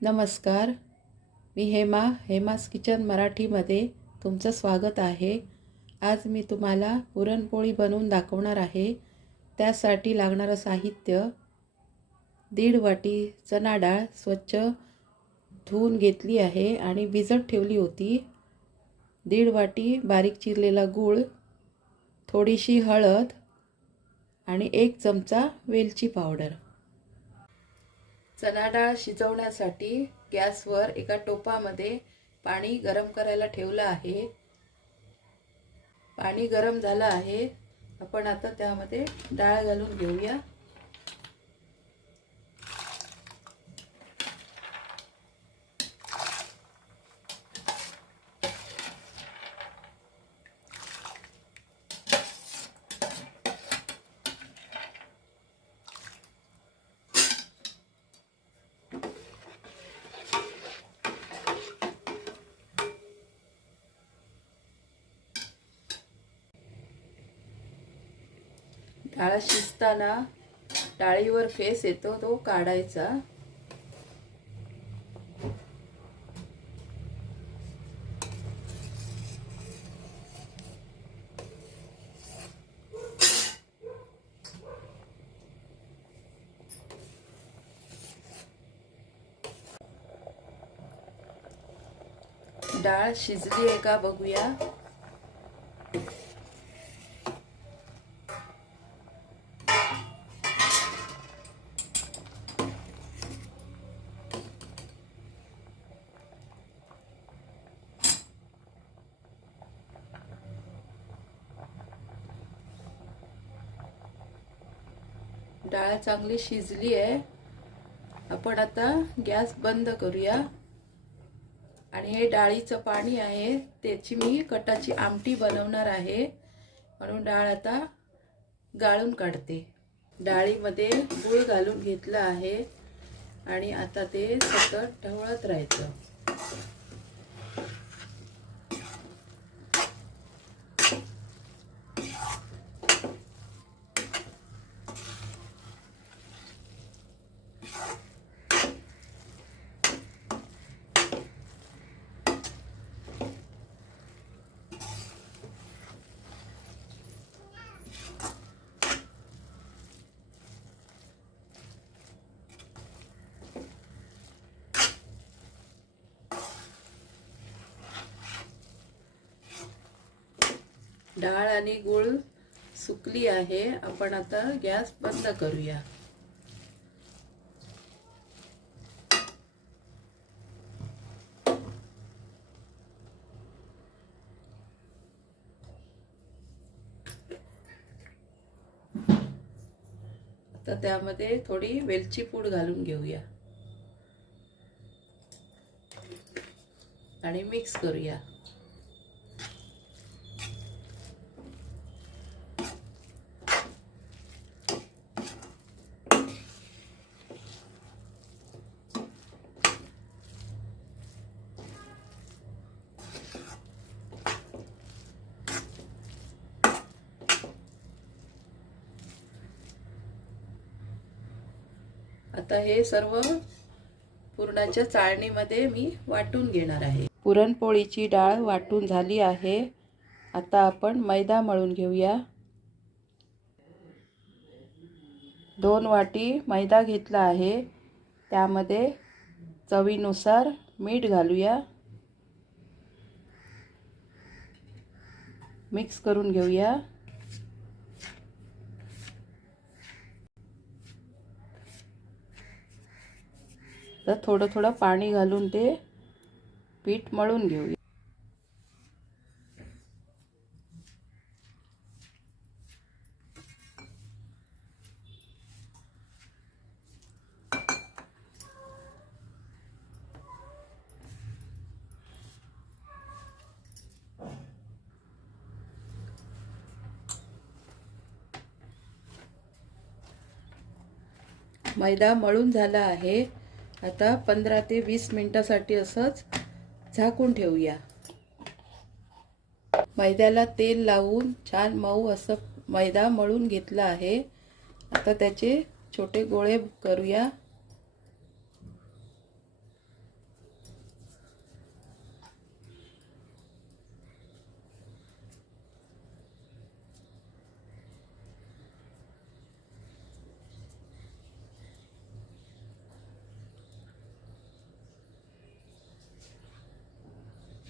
नमस्कार. मी हेमास किचन मराठीमध्ये तुमचं स्वागत आहे. आज मी तुम्हाला पुरणपोळी बनवून दाखवणार आहे. त्यासाठी लागणारं साहित्य: 1.5 वाटी चणा डाळ स्वच्छ धुवून घेतली आहे आणि भिजत ठेवली होती. 1.5 वाटी बारीक चिरलेला गूळ, थोडीशी हळद आणि 1 चमचा वेलची पावडर. चणा डाळ शिजवण्यासाठी गॅसवर एका टोपामध्ये पाणी गरम करायला ठेवलं आहे. पाणी गरम झालं आहे. आपण आता त्यामध्ये डाळ घालून घेऊया. डाळ शिजताना डाळीवर फेस येतो, तो काढायचा. डाळ शिजली आहे का बघूया. डाळ चांगली शिजली आहे. आपण आता गॅस बंद करूया. आणि हे डाळीचं पाणी आहे, त्याची मी कटाची आमटी बनवणार आहे, म्हणून डाळ आता गाळून काढते. डाळीमध्ये गूळ घालून घेतला आहे आणि आता ते सतत ढवळत राहायचं. डाळ आणि गूळ सुकली आहे. आपण आता गॅस बंद करूया. आता त्यामध्ये थोडी वेलची पूड घालून घेऊया आणि मिक्स करूया. आता हे सर्व पुरणाच्या चाळणीमध्ये मी वाटून घेणार आहे. पुरणपोळीची डाळ वाटून झाली आहे. आता आपण मैदा मळून घेऊया. 2 वाटी मैदा घेतला आहे. त्यामध्ये चवीनुसार मीठ घालूया. मिक्स करून घेऊया. तर थोडं थोडं पाणी घालून ते पीठ मळून घेऊया. मैदा मळून झाला आहे. आता 15 ते 20 मिनिटांसाठी असंच झाकून ठेवूया. मैद्याला तेल लावून छान मऊ असं मैदा मळून घेतला आहे. आता त्याचे छोटे गोळे करूया.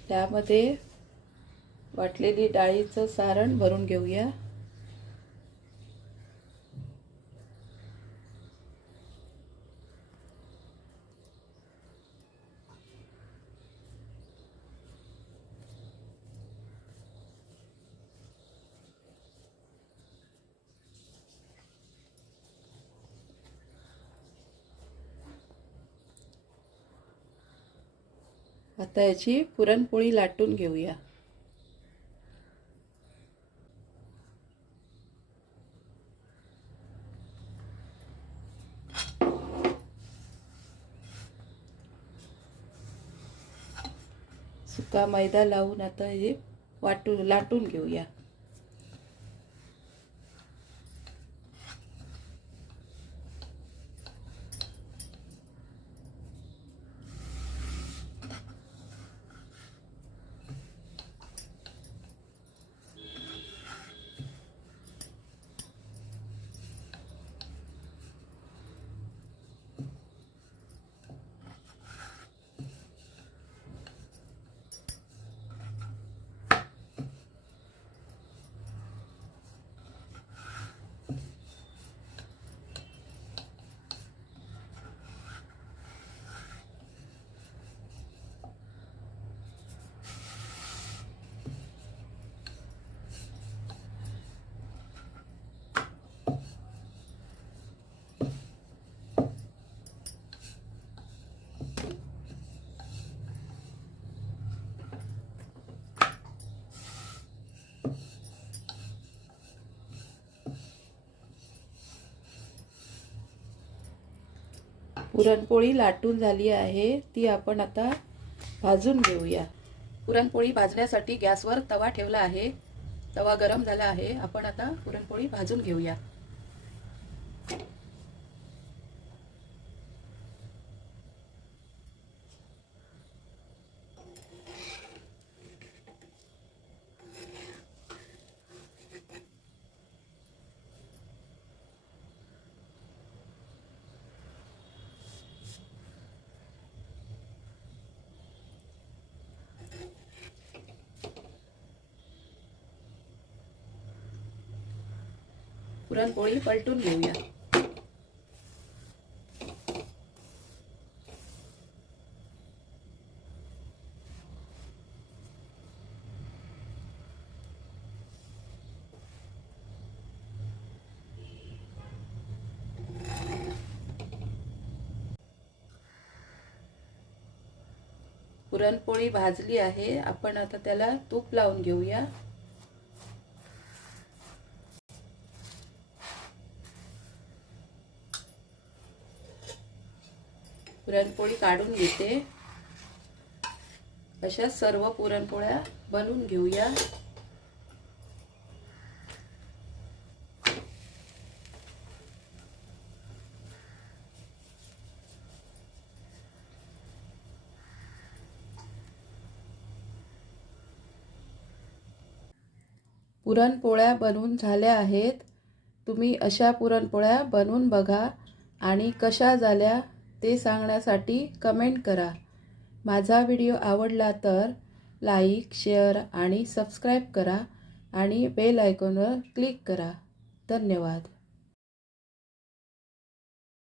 त्यामध्ये वाटलेली डाळीचं सारण भरून घेऊया. आता याची पुरणपोळी लाटून घेऊया. सुका मैदा लावून आता हे लाटून घेऊया. पुरणपोळी लाटून झाली आहे, ती आपण आता भाजून घेऊया. पुरणपोळी भाजण्यासाठी गॅसवर तवा ठेवला आहे. तवा गरम झाला आहे. आपण आता पुरणपोळी भाजून घेऊया. पुरणपोळी पलटून घेऊया. पुरणपोळी भाजली आहे. आपण आता त्याला तूप लावून घेऊया. पुरणपोळी काढून घेते. अशा सर्व पुरणपोळ्या बनवून घेऊया. पुरणपोळ्या बनवून झाल्या आहेत. तुम्ही अशा पुरणपोळ्या बनवून बघा आणि कशा झाल्या ते सांगण्यासाठी कमेंट करा. माझा व्हिडिओ आवडला तर लाईक, शेअर आणि सबस्क्राईब करा आणि बेल आयकॉनवर क्लिक करा. धन्यवाद.